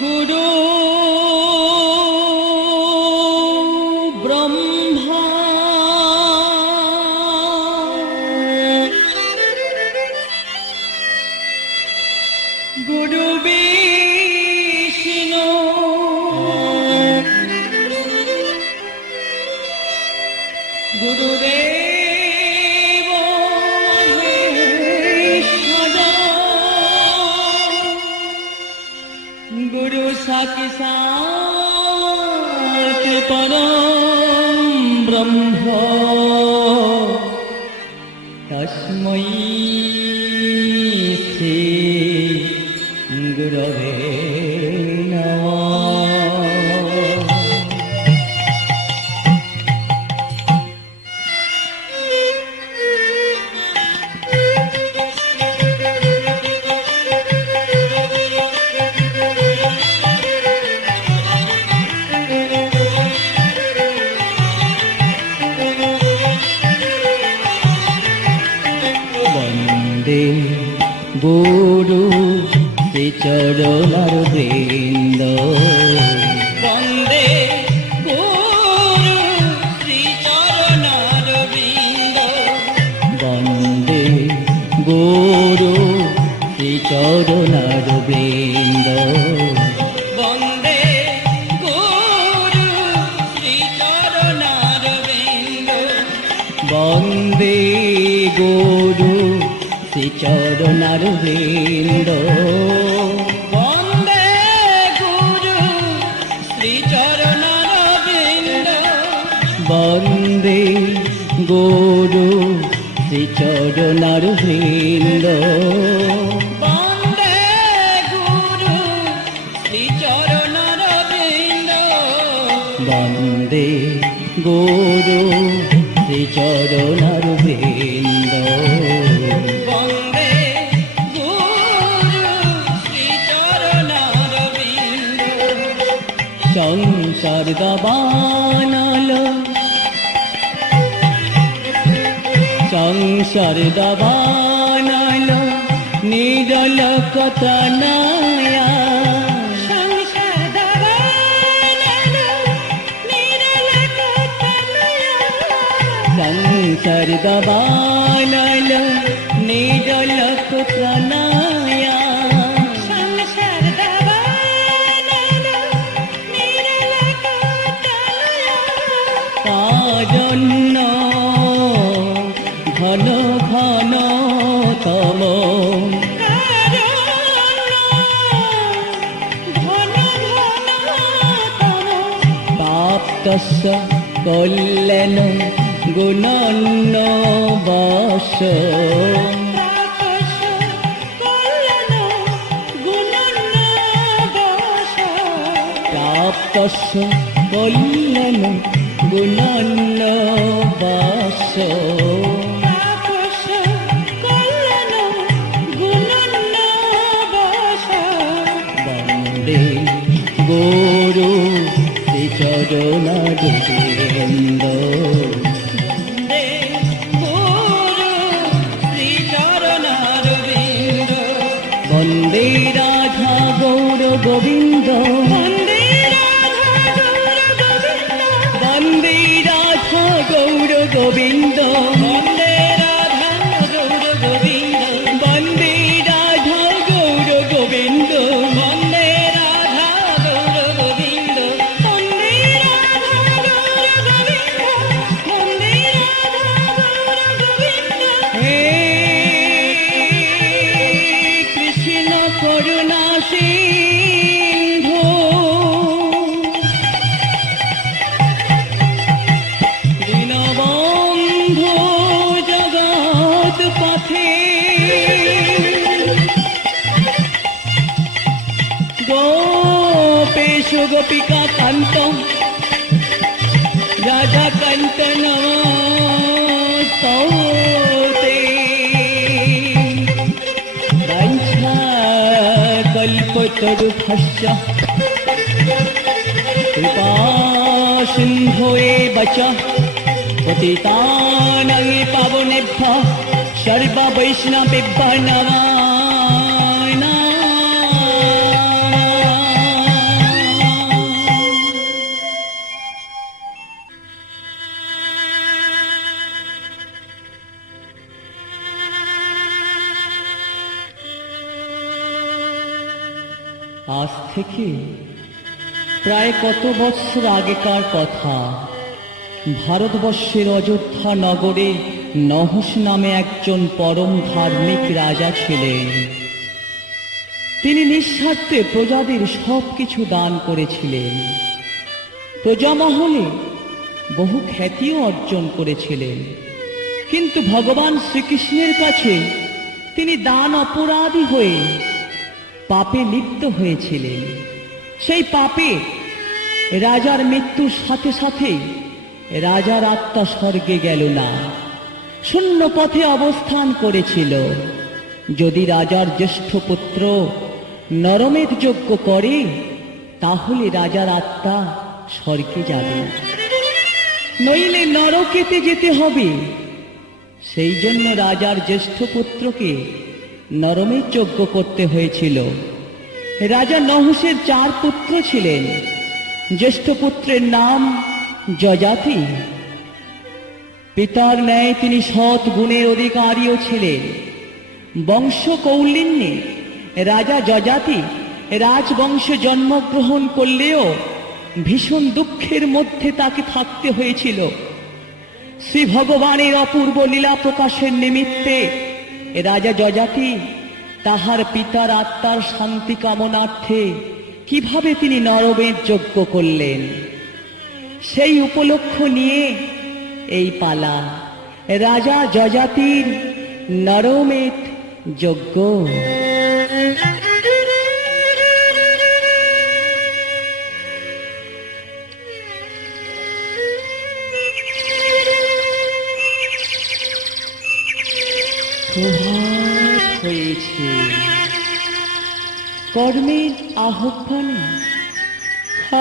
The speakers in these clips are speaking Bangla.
गुरु ब्रह्मा गुरु विष्णु गुरुदेव महेश्वरा गुरु साक्षात् परं ब्रह्म तस्मै श्री गुरवे नमः। वन्दे गुरु श्रीचरणार वृन्द वन्दे गुरु श्रीचरणार वृन्द वन्दे गुरु श्रीचरणार वृन्द वन्दे गुरु श्रीचरणार वृन्द वन्दे गुरु श्रीचरणार वृन्द वन्दे गुरु श्रीचरणार वृन्द वन्दे गुरु श्रीचरणार वृन्द वन्दे गुरु श्रीचरणार वृन्द वन्दे गुरु श्रीचरणार वृन्द संसार दबानालो संसार दबानालो निरलकता नाया संसार दबानालो निरलकता नाया संसार दबानालो निरलकता नाया जन्न घन घन तम प्राप्तस्य कल्याण गुणन्न वश प्राप्तस्य कल्याण गुणन्न वश वन्दे गुरु श्रीचरणार वृन्द वन्दे राधा गौर गोविन्द वन्दे राधा गौर गोविन्द वन्दे राधा गौर गोविन्द वन्दे राधा गौर गोविन्द वन्दे राधा गौर गोविन्द वन्दे राधा गौर गोविन्द वन्दे राधा गौर गोविन्द हे कृष्ण करुणा सिन्धु दीनबन्धु जगत्पथे गोपेषु गोपिका कान्त राधा कान्त नमस्तौते कल्पतरुभ्यश्च कृपा सिन्धो एव च पतितानां पावनेभ्यः सर्ववैष्णवेभ्यः नमः। আজ থেকে প্রায় কত বৎসর আগেকার কথা। ভারতবর্ষের অযোধ্যা নগরে নহস নামে একজন পরম ধার্মিক রাজা ছিলেন। তিনি নিঃস্বার্থে প্রজাদের সবকিছু দান করেছিলেন। প্রজামহলে বহু খ্যাতিও অর্জন করেছিলেন। কিন্তু ভগবান শ্রীকৃষ্ণের কাছে তিনি দান অপরাধী হয়ে পাপে লিপ্ত হয়েছিলেন। সেই পাপে রাজার মৃত্যুর সাথে সাথে রাজার আত্মা স্বর্গে গেল না, শূন্য পথে অবস্থান করেছিল। যদি রাজার জ্যেষ্ঠ পুত্র নরমেধ যজ্ঞ করে তাহলে রাজার আত্মা স্বর্গে যাবে, নইলে নরকেতে যেতে হবে। সেই জন্য রাজার জ্যেষ্ঠ পুত্রকে নরমেধ যজ্ঞ করতে হয়েছিল। রাজা নহসের 4 পুত্র ছিলেন। জ্যেষ্ঠ পুত্রের নাম যজাতি। পিতার ন্যায় তিনি সৎ গুণের অধিকারীও ছিলেন। বংশ কৌলিন্যে রাজা যজাতি রাজবংশে জন্মগ্রহণ করলেও ভীষণ দুঃখের মধ্যে তাকে থাকতে হয়েছিল। শ্রী ভগবানের অপূর্ব লীলা প্রকাশের নিমিত্তে রাজা যজাতি তাহার পিতার আত্মার শান্তি কামনার্থে কিভাবে তিনি নরমেধ যজ্ঞ করলেন, সেই উপলক্ষ নিয়ে এই পালা রাজা যজাতির নরমেধ যজ্ঞ। প্রভাত হয়েছে, কর্মের আহ্বানে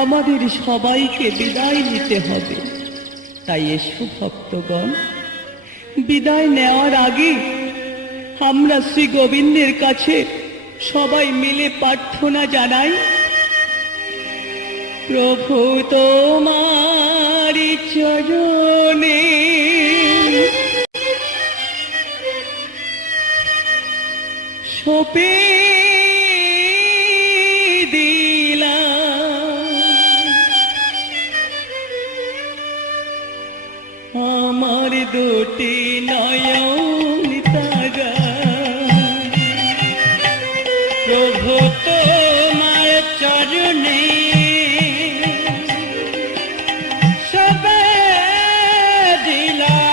আমাদের সবাইকে বিদায় নিতে হবে। তাই এসো ভক্তগণ, বিদায় নেওয়ার আগে আমরা শ্রী গোবিন্দের কাছে সবাই মিলে প্রার্থনা জানাই। প্রভু তোমারি চরণে সপে দিলাম আমার দুটি নয়ন তারা। প্রভু তোমার চরণে সবে দিলাম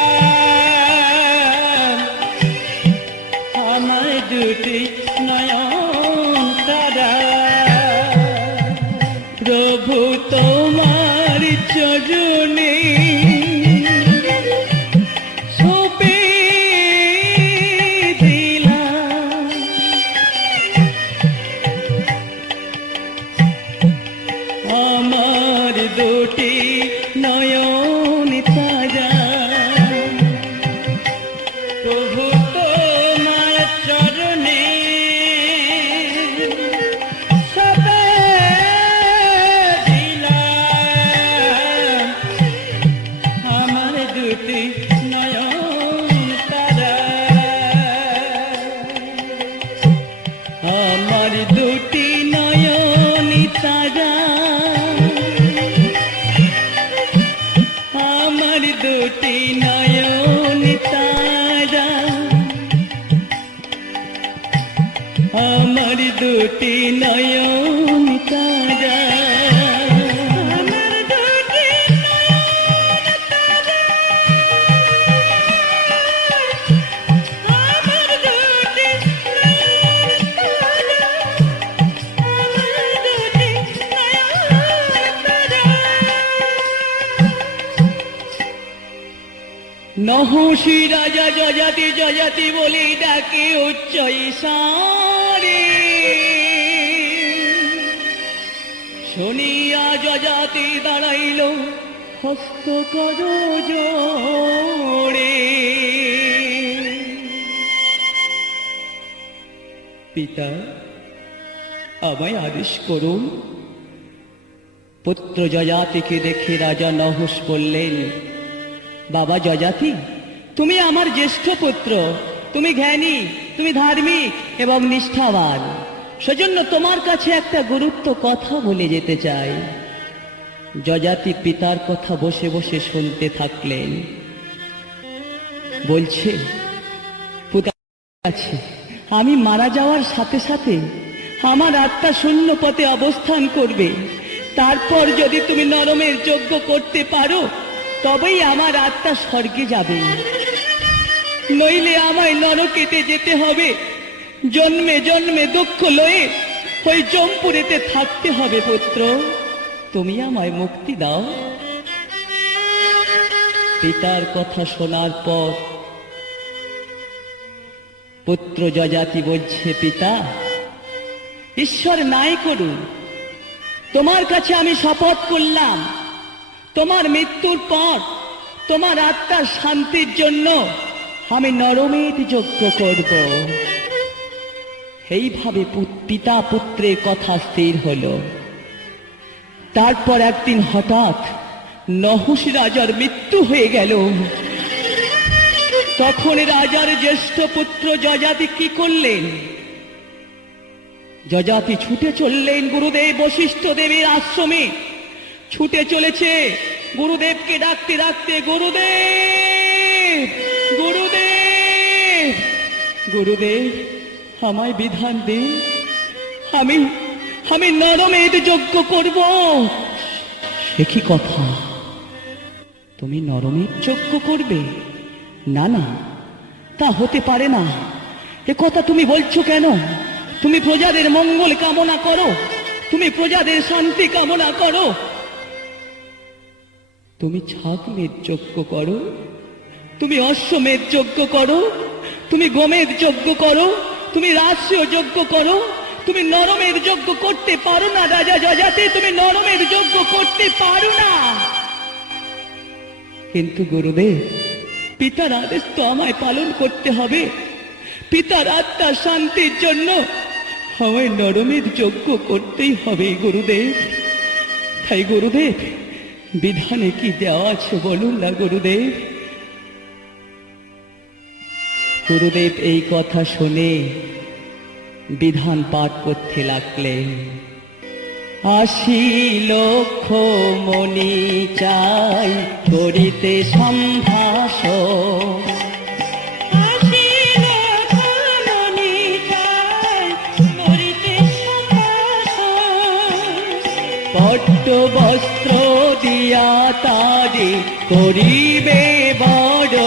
আমার দুটি নয়ন তারা। প্রভু তোমার চরণে সবে দিলাম আমার দুটি নয়ন তারা। প্রভু তোমার চরণে সবে দিলাম আমার দুটি নয়ন তারা। আমার দুটি নয়ন তারা, আমার দুটি নয়ন তারা, আমার দুটি নয়ন তারা। নহসী রাজা যজাতি যজাতি বলে ডাকে উচ্চ ঈশানে। শুনিয়া যজাতি দাঁড়াইল হস্ত কর জোড়ে। পিতা, আমায় আদেশ করুন। পুত্র যজাতিকে দেখে রাজা নহস বললেন, বাবা যজাতি, তুমি আমার জ্যেষ্ঠ পুত্র, তুমি জ্ঞানী, তুমি ধার্মিক এবং নিষ্ঠাবান। সেজন্য তোমার কাছে একটা গুরুত্ব কথা বলে যেতে চাই। যযাতি পিতার কথা বসে বসে শুনতে থাকলেন। বলছে, পিতা আছে, আমি মারা যাওয়ার সাথে সাথে আমার আত্মা শূন্য পথে অবস্থান করবে। তারপর যদি তুমি নরমের যজ্ঞ করতে পারো তবেই আমার আত্মা স্বর্গে যাবে, নইলে আমায় নরকেতে যেতে হবে। জন্মে জন্মে দুঃখ লয়ে ওই জমপুরেতে থাকতে হবে। পুত্র, তুমি আমায় মুক্তি দাও। পিতার কথা শোনার পর পুত্র যযাতি বলছে, পিতা, ঈশ্বর নাই করুন, তোমার কাছে আমি শপথ করলাম, তোমার মৃত্যুর পর তোমার আত্মার শান্তির জন্য আমি নরমেধ যজ্ঞ করব। এইভাবে পিতা পুত্রের কথা স্থির হলো। তারপর একদিন হঠাৎ নহুষ রাজার মৃত্যু হয়ে গেল। তখন রাজার জ্যেষ্ঠ পুত্র যযাতি কি করলেন? যযাতি ছুটে চললেন গুরুদেব বশিষ্ঠ দেবের আশ্রমে। ছুটে চলেছে গুরুদেবকে ডাকতে ডাকতে, গুরুদেব, গুরুদেব, গুরুদেব, আমায় বিধান দিন, আমি নরমেধ যজ্ঞ করব। সে কি কথা? তুমি নরমেধ যজ্ঞ করবে? না না, তা হতে পারে না। এ কথা তুমি বলছো কেন? তুমি প্রজাদের মঙ্গল কামনা করো, তুমি প্রজাদের শান্তি কামনা করো। তুমি ছাগমেধ যজ্ঞ করো, তুমি অশ্বমেধ যজ্ঞ করো, তুমি গোমেধ যজ্ঞ করো, তুমি রাষ্ট্রীয় যজ্ঞ করো, তুমি নরমের যজ্ঞ করতে পারো না। রাজা যযাতি, তুমি নরমের যজ্ঞ করতে পারো না। কিন্তু গুরুদেব, পিতার আদেশ তো আমায় পালন করতে হবে। পিতার আত্মার শান্তির জন্য আমায় নরমের যজ্ঞ করতেই হবে গুরুদেব। তাই গুরুদেব, বিধানে কি দেওয়া আছে বলুন না গুরুদেব। গুরুদেব এই কথা শুনে বিধান পাঠ করতে লাগলেন। 80 লক্ষ মণি চাই করিতে সম্ভাষণ, 80 লক্ষ মণি চাই করিতে সম্ভাষণ, পট্ট বস্ত্র দিয়া তারে করিবে বড়,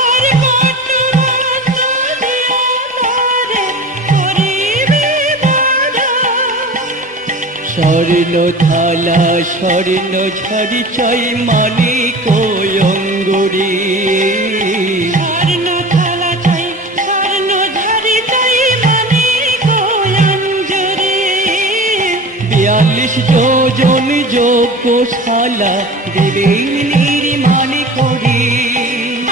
আর পট্ট বস্ত্র দিয়া তারে করিবে বড়, স্বর্ণ থালা স্বর্ণ ঝাড়ি চাই মানিক অঙ্গুরি, স্বর্ণ থালা চাই স্বর্ণ ঝাড়ি চাই মানিক অঞ্জরি, 42 যোজন যজ্ঞশালা দেবেন নির্মাণ করি,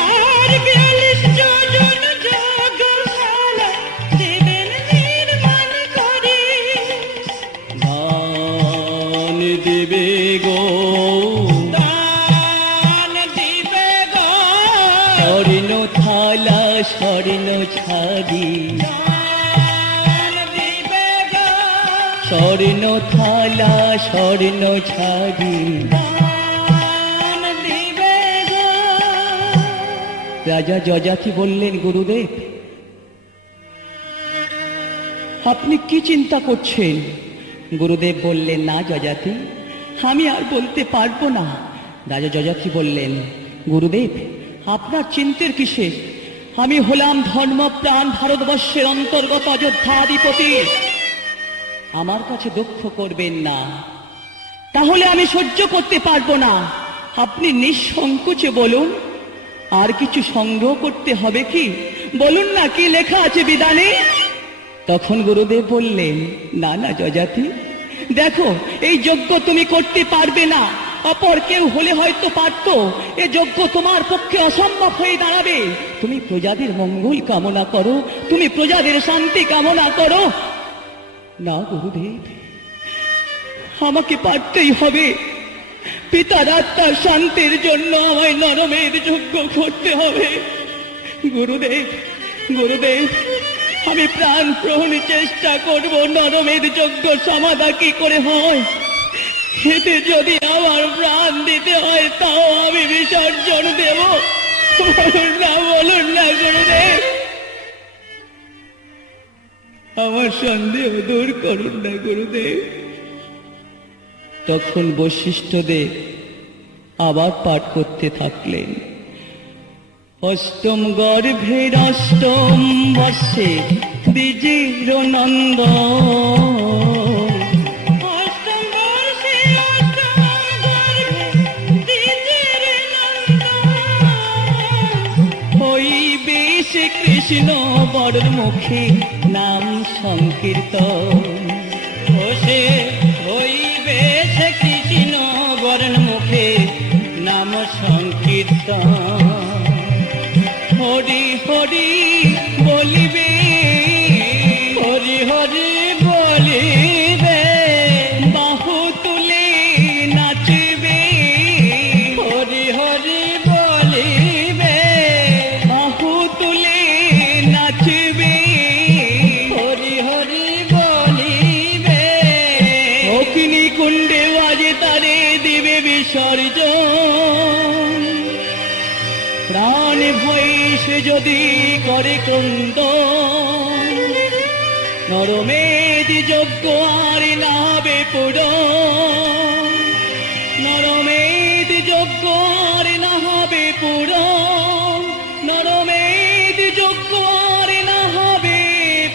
আর 42 যোজন যজ্ঞশালা দেবেন নির্মাণ করি, দান দেবে গো, দান দিবে গো, স্বর্ণ থালা স্বর্ণ ঝাড়ি, দান দিবে গো, স্বর্ণ থালা স্বর্ণ ঝাড়ি। দান দিবে গো। রাজা যযাতি বললেন, গুরুদেব, আপনি কি চিন্তা করছেন? গুরুদেব বললেন, না যযাতি, আমি আর বলতে পারবো না। রাজা যযাতি বললেন, গুরুদেব, আপনার চিন্তের কিসে? আমি হলাম ধর্মপ্রাণ ভারতবর্ষের অন্তর্গত অযোধ্যাধিপতি, আমার কাছে দুঃখ করবেন না, তাহলে আমি সহ্য করতে পারবো না। আপনি নিঃসংকোচে বলুন, আর কিছু সংগ্রহ করতে হবে কি? বলুন না, কি লেখা আছে বিধানে? তখন গুরুদেব বললেন, না না যযাতি, দেখো, এই যজ্ঞ তুমি করতে পারবে না, অপর কেউ হলে হয়তো পারতো। এ যজ্ঞ তোমার পক্ষে অসম্ভব হয়ে দাঁড়াবে। তুমি প্রজাদের মঙ্গল কামনা করো, তুমি প্রজাদের শান্তি কামনা করো। না গুরুদেব, আমাকে পারতেই হবে। পিতার আত্মার শান্তির জন্য আমায় নরমের যজ্ঞ করতে হবে। গুরুদেব, গুরুদেব, আমি প্রাণপণ চেষ্টা করব নরমের যোগ্য সমাধা কি করে হয়। এতে যদি আমার প্রাণ দিতে হয় তাও আমি বিসর্জন দেব। বলুন না গুরুদেব, আমার সন্দেহ দূর করুন না গুরুদেব। তখন বশিষ্ঠদেব আবার পাঠ করতে থাকলেন। অষ্টম গর্ভের অষ্টম বর্ষে দ্বিজের নন্দ, অষ্টম বর্ষে অষ্টম গর্ভে দ্বিজের নন্দন। হইবে শ্রী কৃষ্ণ বড় মুখে নাম সংকীর্তন। বসে হইবে সে কৃষ্ণ বরণ মুখে নাম সংকীর্তন। হরি হরি বলিবে, হরি হরি বলিবে, বাহু তুলে নাচিবে, হরি হরি বলিবে, বাহু তুলে নাচিবে, হরি হরি বলিবে। অগ্নি কুণ্ডে বাজে তারে দিবে বিসর্জন। প্রাণ ভয়ে সে যদি করে ক্রন্দন, নরমেদি যজ্ঞ আর না হবে পূরণ। নরমেদি যজ্ঞ আর না হবে পূরণ। নরমেদি যজ্ঞ আর না হবে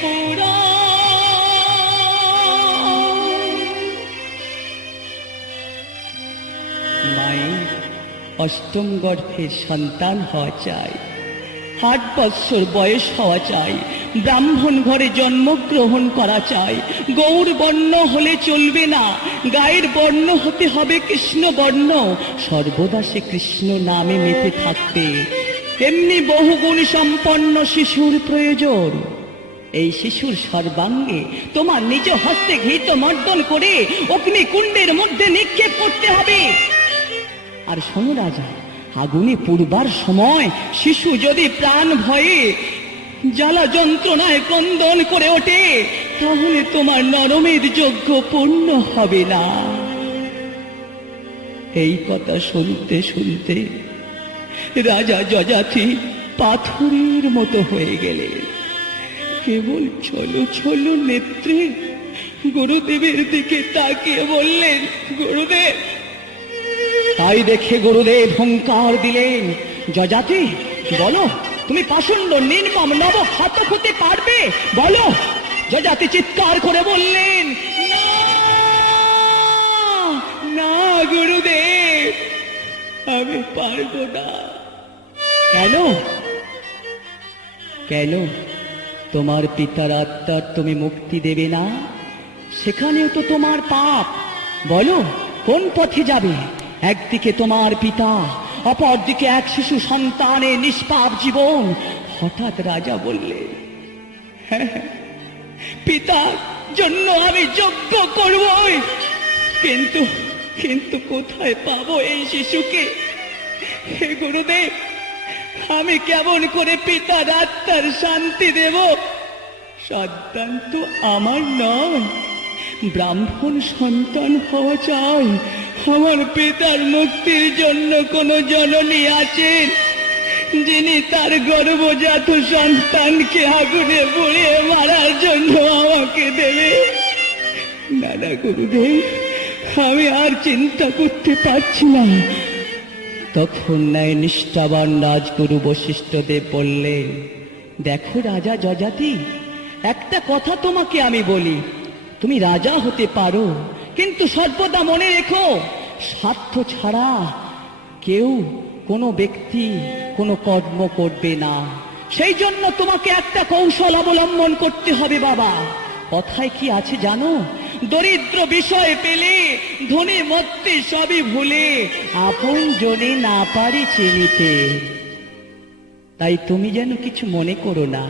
পূরণ। মায়ের অষ্টম গর্ভের সন্তান হওয়া চাই, 8 বৎসর বয়স হওয়া চাই, ব্রাহ্মণ ঘরে জন্মগ্রহণ করা চাই। গৌর বর্ণ হলে চলবে না, গায়ের বর্ণ হতে হবে কৃষ্ণ বর্ণ। সর্বদা সে কৃষ্ণ নামে মেতে থাকবে। এমনি বহুগুণ সম্পন্ন শিশুর প্রয়োজন। এই শিশুর সর্বাঙ্গে তোমার নিজ হস্তে ঘৃত মর্দন করে অগ্নিকুণ্ডের মধ্যে নিক্ষেপ করতে হবে। আর শোনো রাজা, আগুনে পুড়বার সময় শিশু যদি প্রাণ ভয়ে জ্বালা যন্ত্রণায় ক্রন্দন করে ওঠে, তাহলে তোমার নরমের যজ্ঞ পূর্ণ হবে না। এই কথা শুনতে শুনতে রাজা যযাতি পাথরের মতো হয়ে গেলেন। কেবল ছলো ছলো নেত্রে গুরুদেবের দিকে তাকিয়ে বললেন, গুরুদেব। তাই দেখে গুরুদেব হুঙ্কার দিলেন, যযাতি বলো, তুমি পাষণ্ড নির্মম নব ঘাতক হতে পারবে? বলো। যযাতি চিৎকার করে বললেন, না না গুরুদেব, আমি পারবো না। কেন? কেন? তোমার পিতার আত্মার তুমি মুক্তি দেবে না? সেখানেও তো তোমার পাপ। বলো, কোন পথে যাবে? একদিকে তোমার পিতা, অপরদিকে এক শিশু সন্তানের নিষ্পাপ জীবন। হঠাৎ রাজা বললেন, হ্যাঁ, পিতার জন্য আমি যজ্ঞ করবই, কিন্তু কিন্তু কোথায় পাবো এই শিশুকে? হে গুরুদেব, আমি কেমন করে পিতার আত্মার শান্তি দেব? সন্তান তো আমার নয়, ব্রাহ্মণ সন্তান হওয়া চাই। আমার পিতার মুক্তির জন্য কোন জননী আছেন যিনি তার গর্ভজাত সন্তানকে আগুনে পুড়িয়ে মারার জন্য আমাকে দেবে? না না গুরুদেব, আমি আর চিন্তা করতে পারছি না। তখন ন্যায় নিষ্ঠাবান রাজগুরু বশিষ্ঠদেব বললেন, দেখো রাজা যযাতি, একটা কথা তোমাকে আমি বলি, তুমি রাজা হতে পারো, কিন্তু সর্বদা মনে রেখো, স্বার্থ ছাড়া কেউ কোনো ব্যক্তি কোনো কর্ম করবে না। সেই জন্য তোমাকে একটা কৌশল অবলম্বন করতে হবে বাবা। কথায় কি আছে জানো? দরিদ্র বিষয় পেলে ধনী মত্তে সবই ভুলে, আপন জনে না পারে চিনিতে। তাই তুমি যেন কিছু মনে করো না।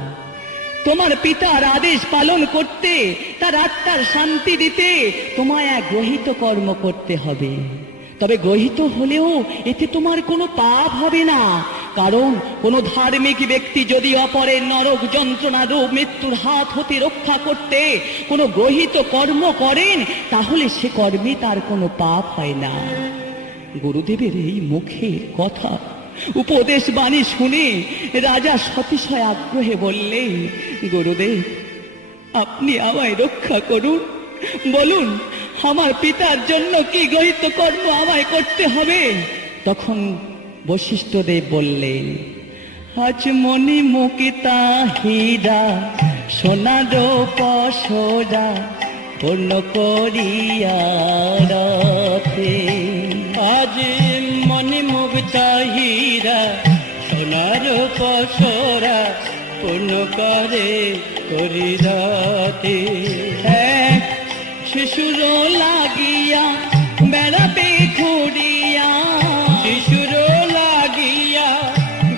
তোমার পিতার আদেশ পালন করতে, তার আত্মার শান্তি দিতে তোমায় এক গ্রহিত কর্ম করতে হবে। তবে গ্রহিত হলেও এতে তোমার কোনো পাপ হবে না, কারণ কোন ধার্মিক ব্যক্তি যদি অপরের নরক যন্ত্রণা রূপ মৃত্যুর হাত হতে রক্ষা করতে কোনো গ্রহীত কর্ম করেন, তাহলে সে কর্মে তার কোনো পাপ হয় না। গুরুদেবের এই মুখের কথা উপদেশ বাণী শুনে রাজা সতিশয় আগ্রহে বললেন, গুরুদেব আপনি আমায় রক্ষা করুন, বলুন আমার পিতার জন্য কি গ্রহীত কর্ম আমায় করতে হবে। তখন বশিষ্ঠদেব বললেন, আজ মণি মুকিতা হীরা সোনার পসরা পূর্ণ করিয়া রথে। আজ মনি মুক্তা হীরা সোনার পসরা পূর্ণ করে করিরাতে। এক শিশুর লাগিয়া বেড়াবে ঘুরিয়া, শিশুর লাগিয়া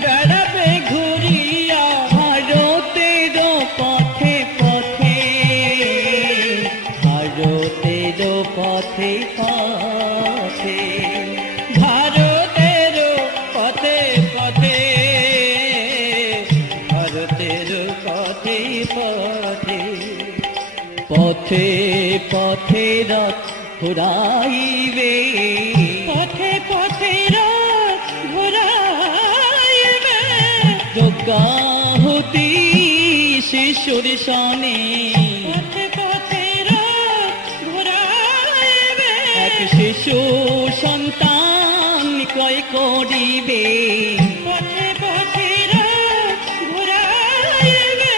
বেড়াবে ঘুরিয়া ভারতের পথে পথে, ভারতের পথে পথে, ভারতের পথে পথে, ভারতের পথে পথে, পথে পথে রথ ঘুরাইবে, পথে পথে রথ ঘুরাইবে। যজ্ঞাহুতি শিশুর সনে, পথে পথে রথ ঘুরাইবে। এক শিশু সন্তান ক্রয় করিবে, পথে পথে রথ ঘুরাইবে।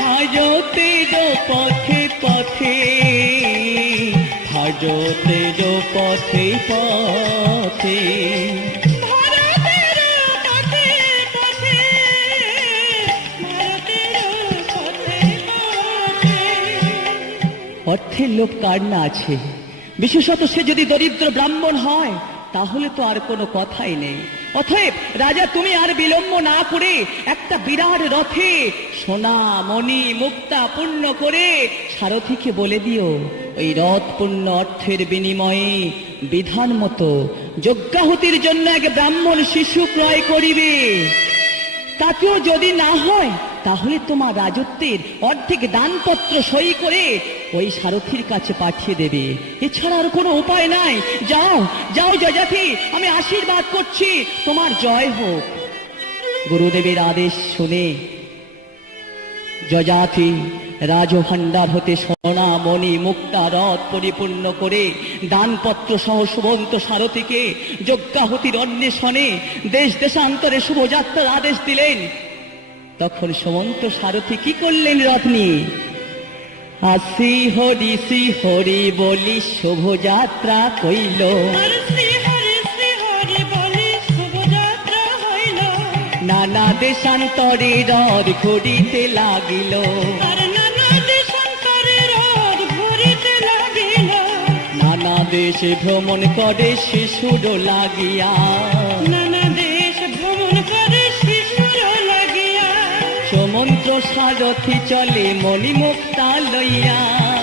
ভারতের পথে পথে, ভারতের পথে পথে, ভারতের পথে পথে, ভারতের পথে পথে। অর্থের লোভ কার না আছে, বিশেষত সে যদি দরিদ্র ব্রাহ্মণ হয় তাহলে তো আর কোনো কথাই নেই। অতএব রাজা তুমি আর বিলম্ব না করে একটা বিরাট রথে সোনা মণি মুক্তা পূর্ণ করে সারথীকে বলে দিও, ওই রথ পূর্ণ অর্থের বিনিময়ে বিধান মতো যজ্ঞাহুতির জন্য এক ব্রাহ্মণ শিশু ক্রয় করিবে। তাতেও যদি না হয় তাহলে তোমার রাজত্বের অর্ধেক দানপত্র সই করে ওই সারথীর কাছে পাঠিয়ে দেবে। এছাড়া আর কোনো উপায় নাই। যাও যাও যজাতি, আমি আশীর্বাদ করছি, তোমার জয় হোক। গুরুদেবের আদেশ শুনে যজাতি রাজভাণ্ডার হতে সোনা মণি মুক্তা রথ পরিপূর্ণ করে দানপত্র সহ সুবন্ত সারথীকে যজ্ঞাহুতির অন্বেষণে দেশ দেশান্তরে শুভযাত্রার আদেশ দিলেন। তখন সুমন্ত সারথী কি করলেন রথ নিয়ে? শ্রী হরি বলি শুভযাত্রা কইল, আর শ্রী হরি বলি শুভযাত্রা হইল। নানা দেশান্তরে রথ ঘুরিতে লাগিল, আর নানা দেশান্তরে রথ ঘুরিতে লাগিল। নানা দেশে ভ্রমণ করে শিশুর লাগিয়া, নানা দেশ ভ্রমণ করে শিশুর লাগিয়া। সমন্ত্র সারথি চলে মণিমুক্তা লইয়া,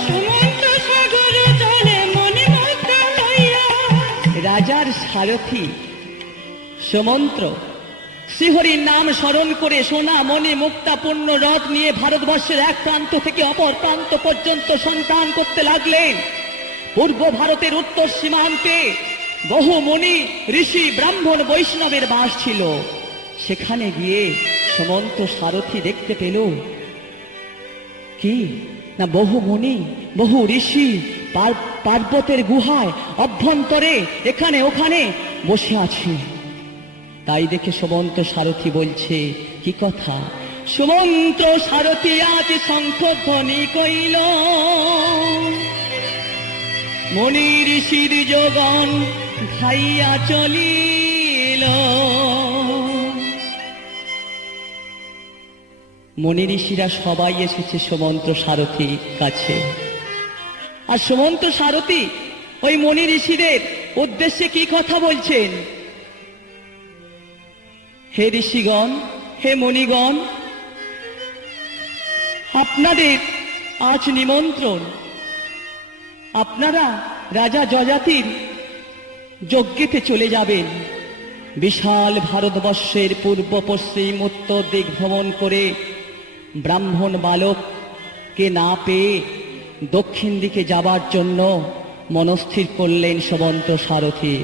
সুমন্ত সাগর চলে মনি মুক্তা লইয়া। রাজার সারথি সমন্ত্র শ্রীহরির নাম স্মরণ করে সোনা মণি মুক্তা পূর্ণ রথ নিয়ে ভারতবর্ষের এক প্রান্ত থেকে অপর প্রান্ত পর্যন্ত সন্ধান করতে লাগলেন। পূর্ব ভারতের উত্তর সীমান্তে বহু মুনি ঋষি ব্রাহ্মণ বৈষ্ণবের বাস ছিল। সেখানে গিয়ে সমন্ত সারথি দেখতে পেল কি না, বহু মুনি বহু ঋষি পার্বতের গুহায় অভ্যন্তরে এখানে ওখানে বসে আছে। তাই দেখে সুমন্ত সারথি বলছে, কি কথা? সুমন্ত সারথি আজ শঙ্খ ধ্বনি কইল, মনি ঋষির যোগন ধাইয়া চলিল। মনি ঋষিরা সবাই এসেছে সুমন্ত সারথির কাছে। আর সুমন্ত সারথি ওই মনি ঋষিদের উদ্দেশ্যে কি কথা বলছেন? হে ঋষিগণ, হে মণিগণ, আপনাদের আজ নিমন্ত্রণ। আপনারা রাজা যজাতির যজ্ঞেতে চলে যাবেন। বিশাল ভারতবর্ষের পূর্ব পশ্চিম উত্তর দিক ভ্রমণ করে ব্রাহ্মণ বালককে না পেয়ে দক্ষিণ দিকে যাবার জন্য মনস্থির করলেন সুমন্ত্র সারথী।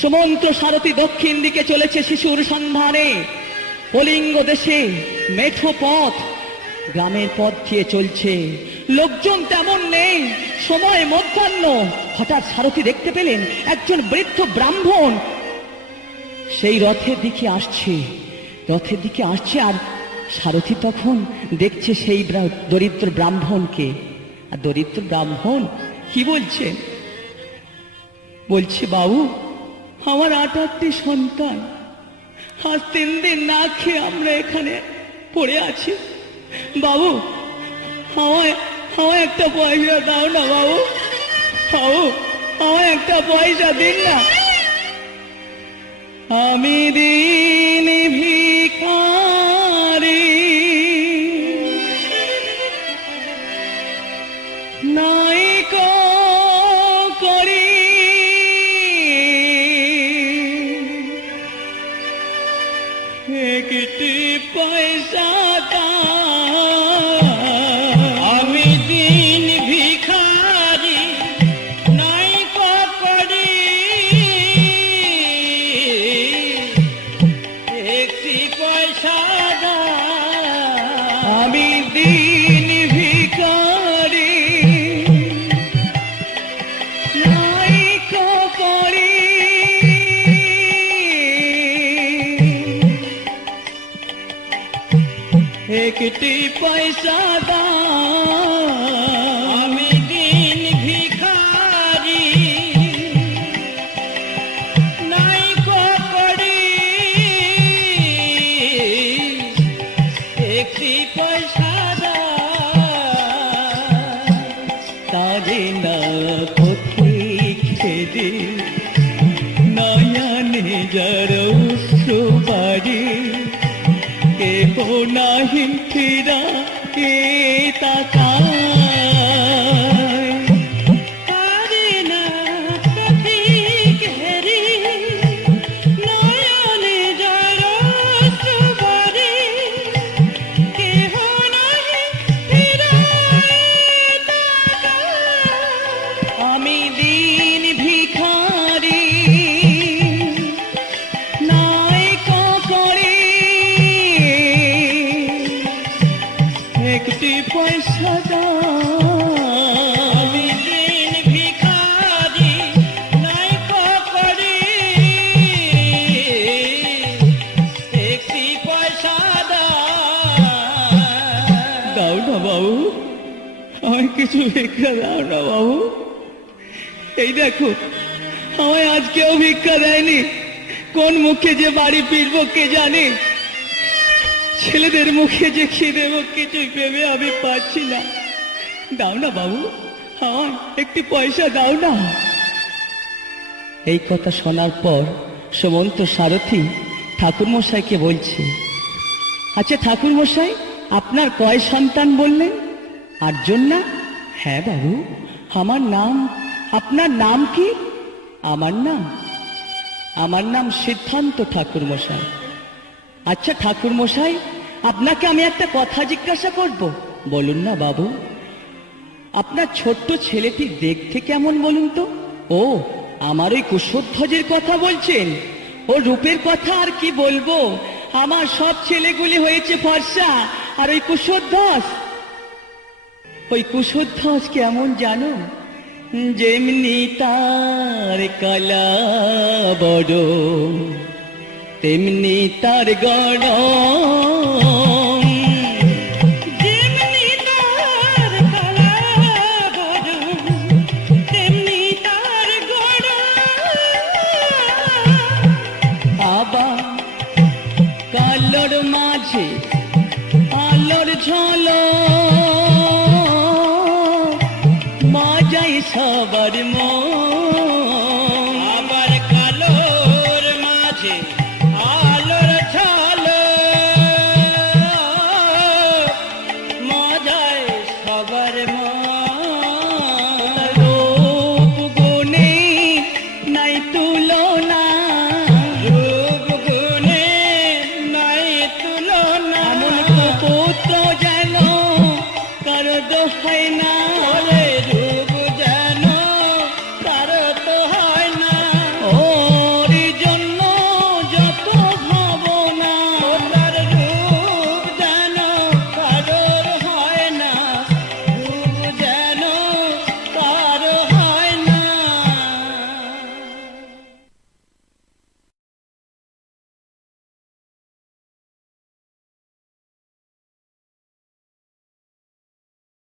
সুমন্ত্র সারথী দক্ষিণ দিকে চলেছে শিশুর সন্ধানে। কলিঙ্গ দেশে মেঠো পথ, গ্রামের পথ দিয়ে চলছে, লোকজন তেমন নেই, সময় মধ্যাহ্ন। হঠাৎ সারথী দেখতে পেলেন একজন বৃদ্ধ ব্রাহ্মণ সেই রথের দিকে আসছে। আর সারথী তখন দেখছে সেই দরিদ্র ব্রাহ্মণকে। আর দরিদ্র ব্রাহ্মণ কি বলছে বাবু, আমার 8টি সন্তান, আজ 3 দিন না খেয়ে আমরা এখানে পড়ে আছি। বাবু, আমায় একটা পয়সা দাও না বাবু, আমায় একটা পয়সা দিন না। আমি দিন ভিখারি, নাই করি, একটি পয়সা দাও। আমি দিন ভিখারি, নাই করি, একটি পয়সা দাও। আমি দিন ভিখারি, নাই করি, একটি পয়সা দাও। আমি দিন ভিখারি, নাই করি, একটি পয়সা দাও। তারে না পথিক খেদে নয়নে জড়ো সুবারি, কেহ নাহি ফিরা কে তাকায়। তারে না পথিক হেরি, নয়নে জড়ো সুবারি, কেহ নাহি ফিরায় তাকায়। আমি দিন ভিখারি, নাই করি, একটি পয়সা দাও। আমি দিন ভিখারি, নাই করি, একটি পয়সা দাও না বাবু, আমায় কিছু ভিক্ষা দাও না বাবু। এই দেখো, আমায় আজ কেউ ভিক্ষা দেয়নি। কোন মুখে যে বাড়ি ফিরবো কে জানে, ছেলেদের মুখে যে খেয়ে দেবো কিছুই ভেবে আমি পাচ্ছি না। দাও না বাবু, আমায় একটি পয়সা দাও না। এই কথা শোনার পর সুমন্ত্র সারথী ঠাকুরমশাইকে বলছে, আচ্ছা ঠাকুরমশাই, আপনার কয় সন্তান বললেন? 8 জন না? হ্যাঁ বাবু। আমার নাম, আপনার নাম কি? আমার নাম সিদ্ধান্ত ঠাকুরমশাই। আচ্ছা ঠাকুরমশাই, আপনাকে আমি একটা কথা জিজ্ঞাসা করব। বলুন না বাবু। আপনার ছোট্ট ছেলেটি দেখতে কেমন বলুন তো? ও, আমার ওই কুশধ্বজের কথা বলছেন? ও রূপের কথা আর কি বলবো, আমার সব ছেলেগুলি হয়েছে ফর্সা, আর ওই কুশধ্বজ কেমন জানো? যেমনি তার কালা বড়, তেমনি তার গড়ন। যেমনি তার কালা বড়, তেমনি তার গড়ন। আবার কালোর মাঝে আলোর ঝলক, মজাই সবার মন।